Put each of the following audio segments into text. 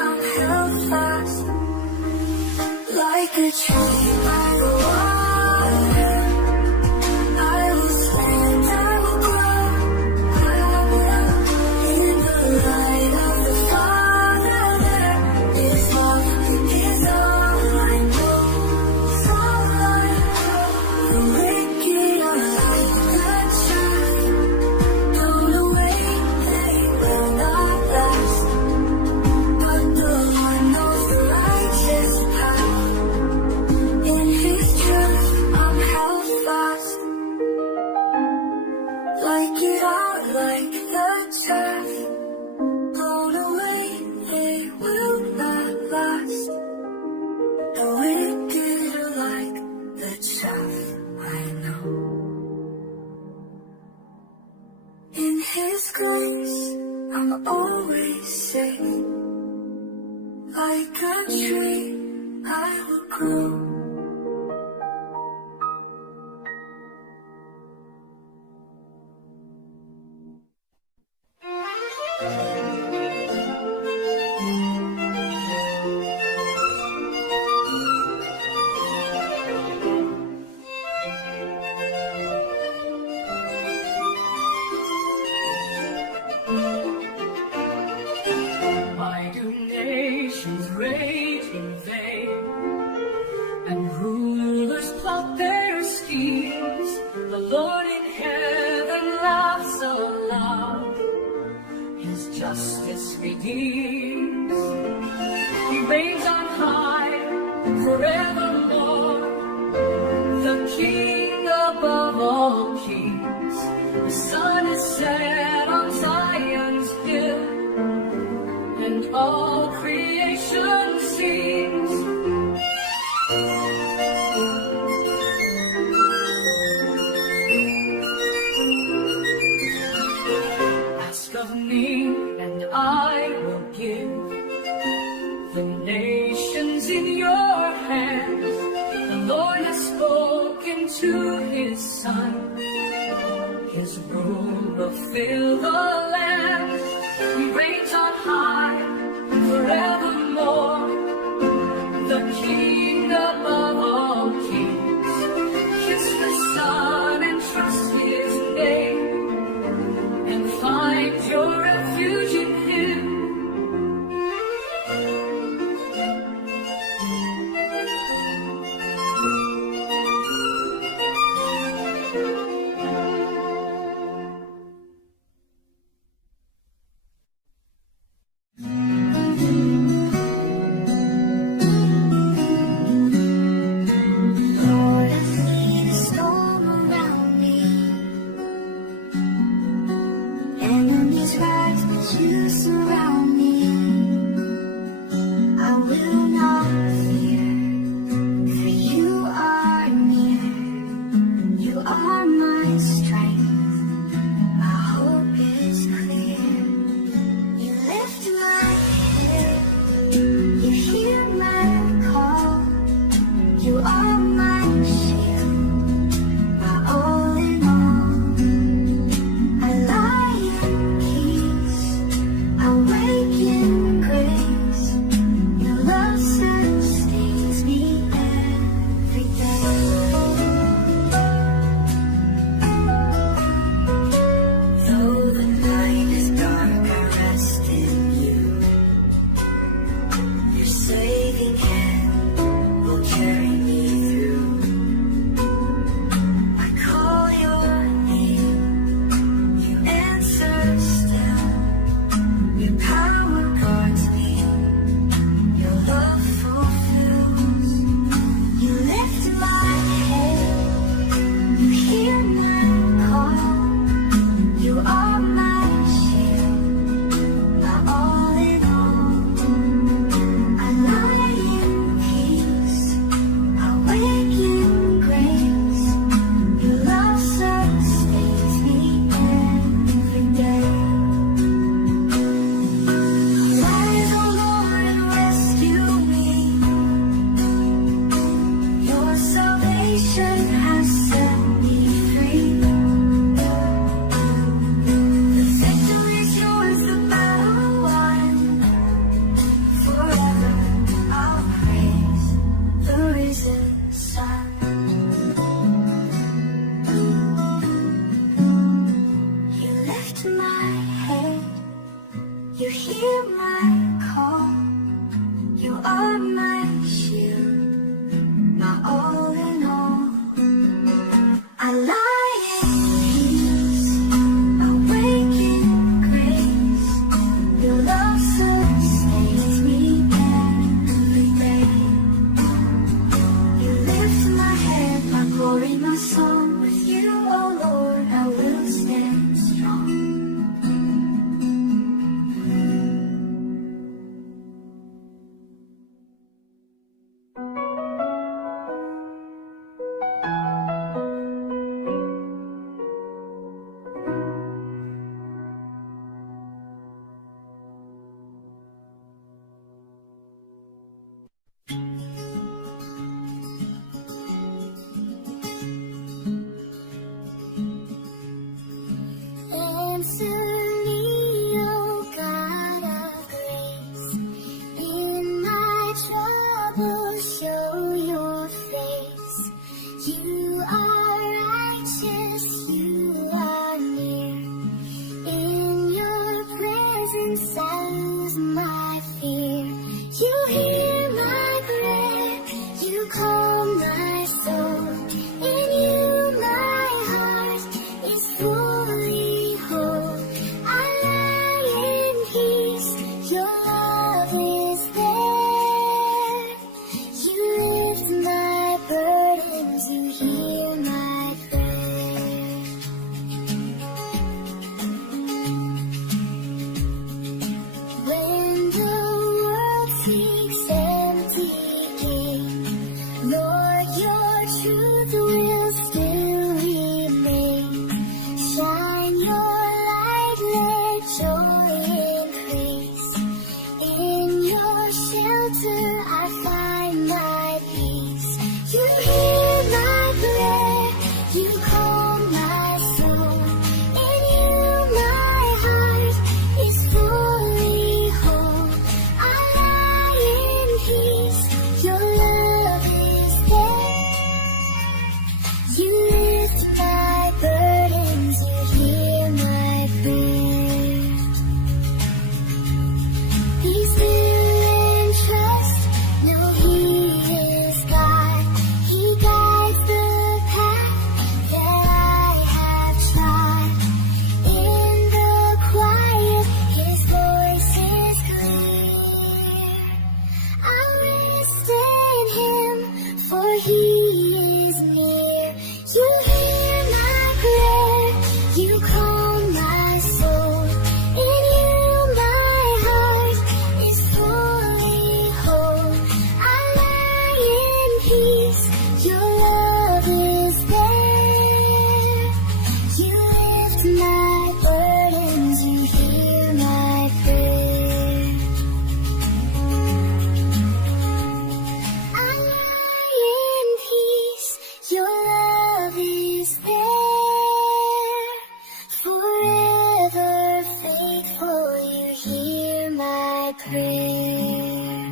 I'm held fast like a tree by the water. I will stand, I will grow. In the light of the Father, there is love, is all I know. It's all I know. The wicked are like the chaff, blown away, they will not last. But the Lord knows the righteous path. In His truth, I'm held fast. Like it out, like the chaff, blown away, they will not last. The wicked are like the chaff, I know. In His grace, I'm always safe. Like a tree, I will grow. Why do nations rage in vain, and rulers plot their schemes? The Lord in heaven laughs aloud, His justice redeems. He reigns on high forevermore, the King above all kings. The sun is set on Zion's hill, and all creation sings. Ask of me, and I will give the nations in your hands. The Lord has spoken to His Son, His rule will fill the land. He reigns on high forevermore, the King above all kings. Kiss the Son and trust His name, and find your refuge in Him. fear. You hear my prayer, you calm my soul. In you my heart is fully whole. I lie in peace, your love is there. You lift my burdens, you hear my prayer. When the world seeks empty gain, Lord, your truth will still remain. Shine your light, let joy increase. In your shelter I find my peace. You hear my prayer, you calm my soul. In you my heart is fully whole. I lie in peace, your love is there. You lift my burdens, you hear my prayer. Be still and trust, know He is God. He guides the path that I have trod. In the quiet, His voice is clear. I rest in Him, for He is near. You hear my prayer, you calm my soul. In you my heart is fully whole. I lie in peace, your love is there. You lift my burdens, you hear my prayer. I lie in peace, your love is there. Forever faithful, you hear my prayer.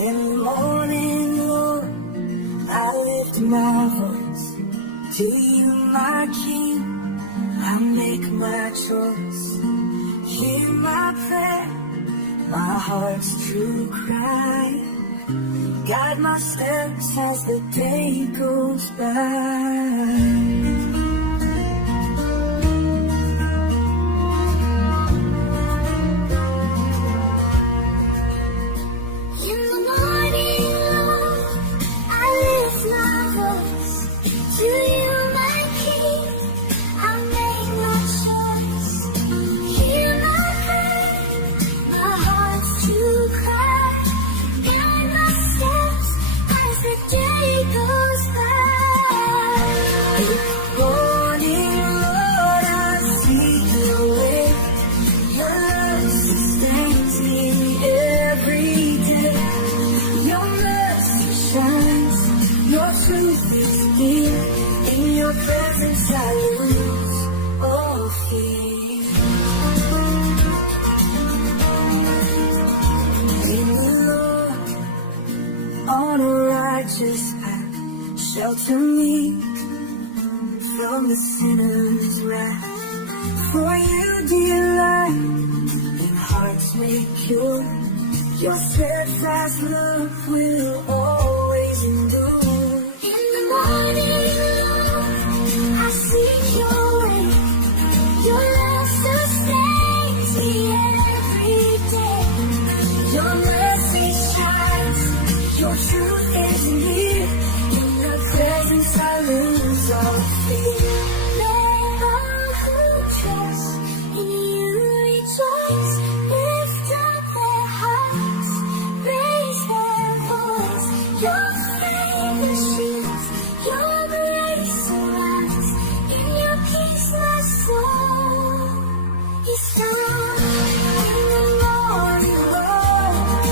In the morning, Lord, I lift my voice to you, my King. I make my choice. Hear my prayer, my heart's true cry. Guide my steps as the day goes by. In the morning, Lord, I lift my voice to you, my King. I make my choice. Hear my prayer, my heart's true cry. Guide my steps as the day goes by. Morning, Lord, I seek your way. Your love sustains me every day. Your mercy shines, your truth is near. In your presence I lose all fear. In the Lord, on a righteous path, shelter me from the sinner's wrath. For you delight in hearts made pure. Your steadfast love will always endure. In the morning, Lord, I seek your way. Your love sustains me every day. Your mercy shines, your truth is near. In your presence I lose all fear. Let all who trust in you rejoice. Lift up their hearts, raise their voice. Your favor shields, your grace surrounds. In your peace my soul is strong. In the morning, Lord,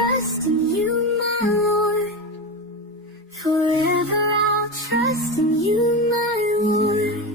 trust in you, my Lord. Forever I'll trust in you, my Lord.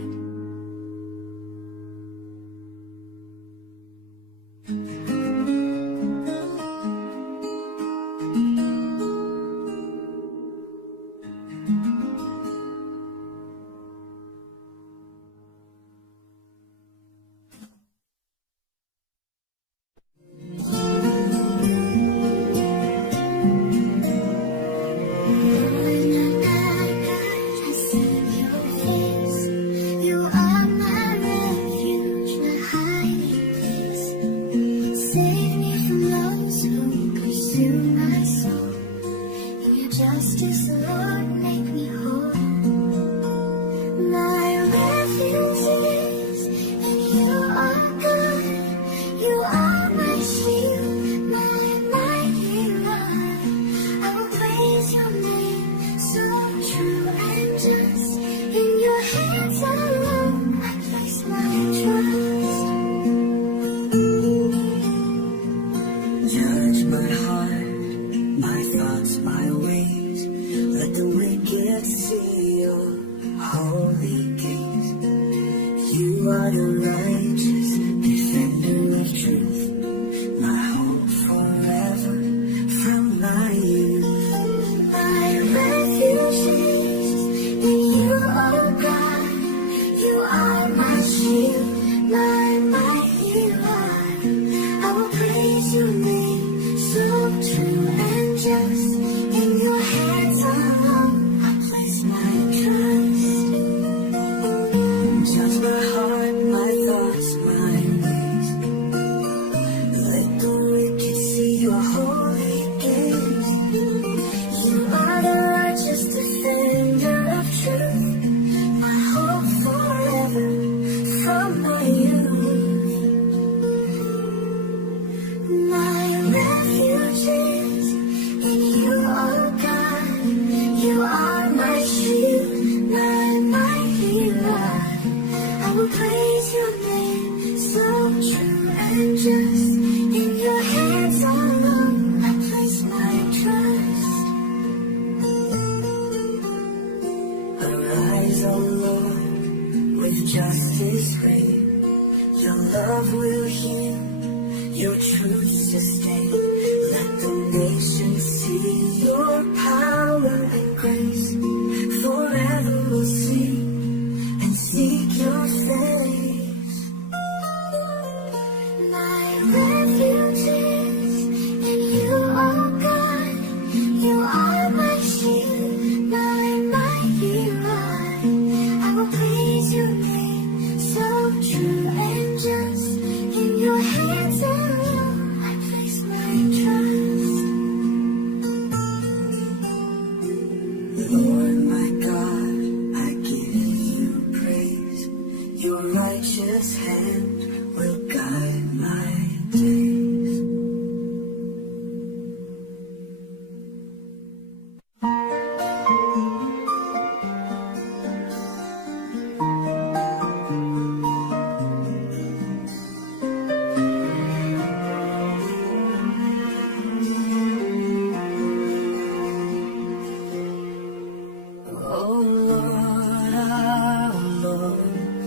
Justice, Lord, make me whole. My refuge is in you, are God. You are my shield, my mighty rod. I will praise your name, so true and just. In your hands alone, I place my trust. Judge my heart, my thoughts, my ways. Let the wicked see your holy gaze. You are the righteous defender of truth, my hope forever from my youth. My refuge is in you, oh God. You are my shield, my mighty rod. I will praise your name, so true and just. In your hands alone, I place my trust. Judge my heart, my thoughts, my ways. Let the wicked see your holy gaze. You are the righteous defender of truth, my hope forever from my youth. My refuge is in you, oh God. You are my shield, my mighty rod. I will praise your name, so true and just. In your hands alone, I place my trust. Arise, O Lord, with justice reign. Your love will heal, your truth sustain. Let the nations see your power and grace. Forever we'll sing and seek your face. My refuge is in you, oh God. You are my shield, my mighty rod. I will praise your name, so true and just. In your hands alone, I place my trust. Lord my God, I give you praise. Your righteous hand will guide my days. Oh Lord,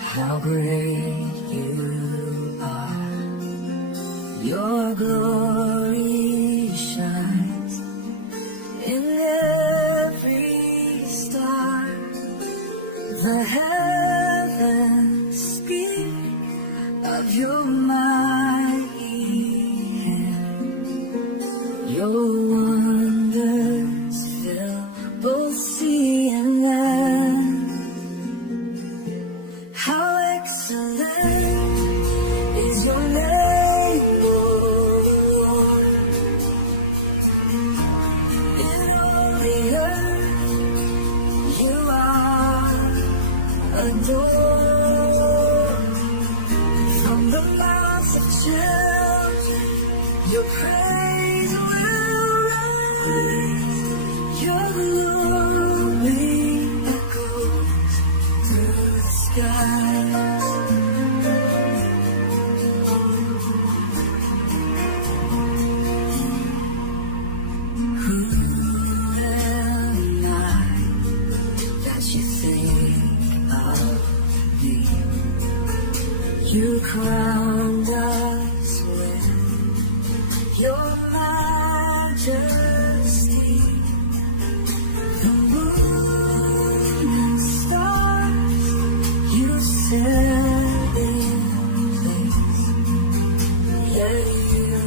how great you are. Your glory shines in every star. The heavens speak of your mighty hand. Your wonders fill both sea and land. How excellent is your name, O Lord. In all the earth you are adored. From the mouths of children your praise will rise. Your glory echoes through the skies. surround us with your majesty. The moon and stars you set in place, yet you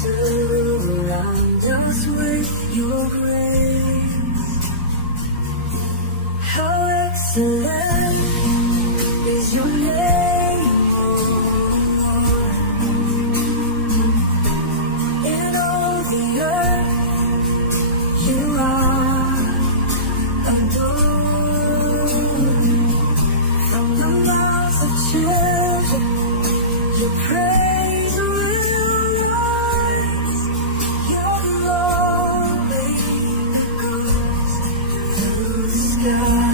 surround us with your grace. How excellent is your name, O Lord. In all the earth you are adored. From the mouths of children your praise will rise. Your glory goes through the sky.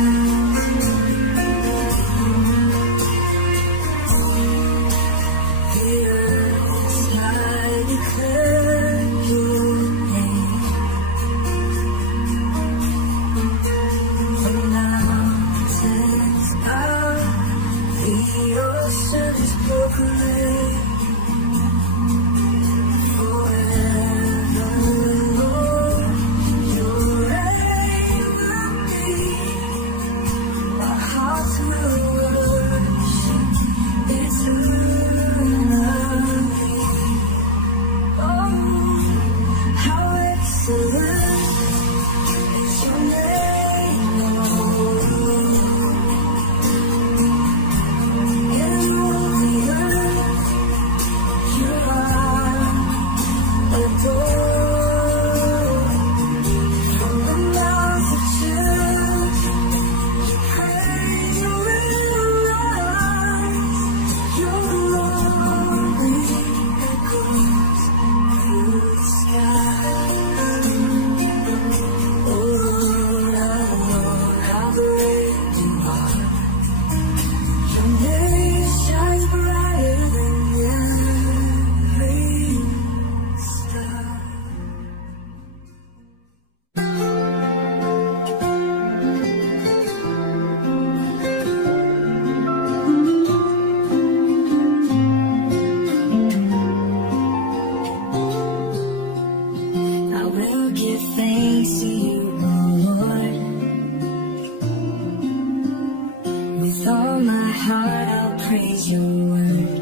With all my heart I'll praise your word.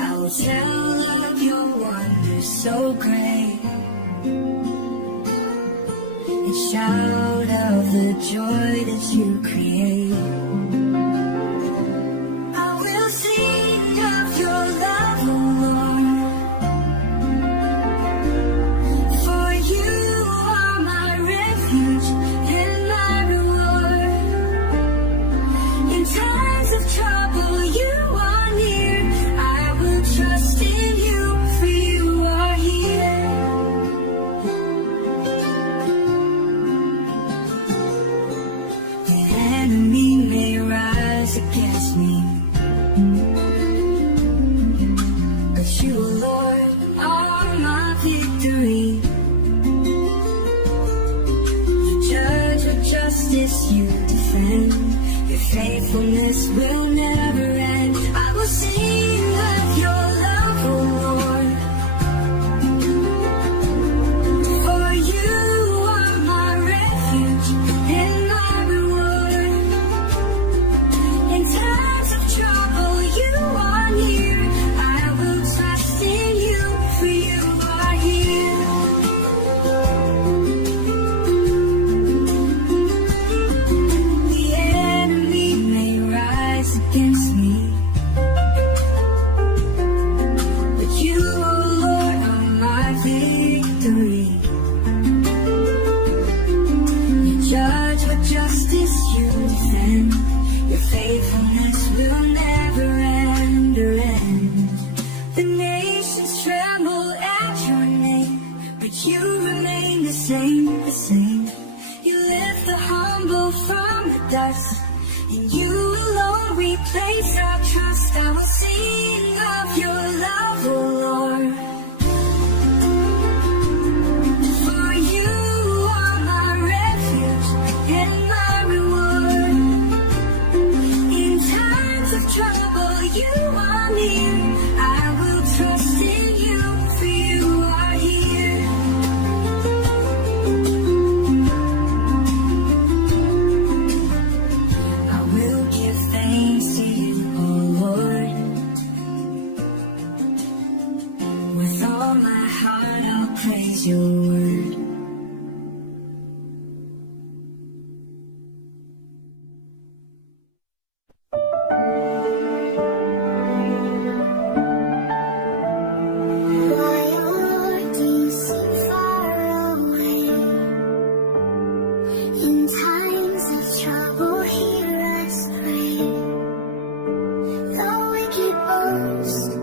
I will tell of your wonders so great and shout of the joy that you create. I will sing of your love, O Lord, for you are my refuge and my reward. In times of trouble you are near. I will trust in you, for you are here. And you are near. I will trust in you, for you are here. I will give thanks to you, oh Lord. With all my heart I'll praise your word. Why, Lord, do you seem far away? In times of trouble, hear us pray. The wicked boast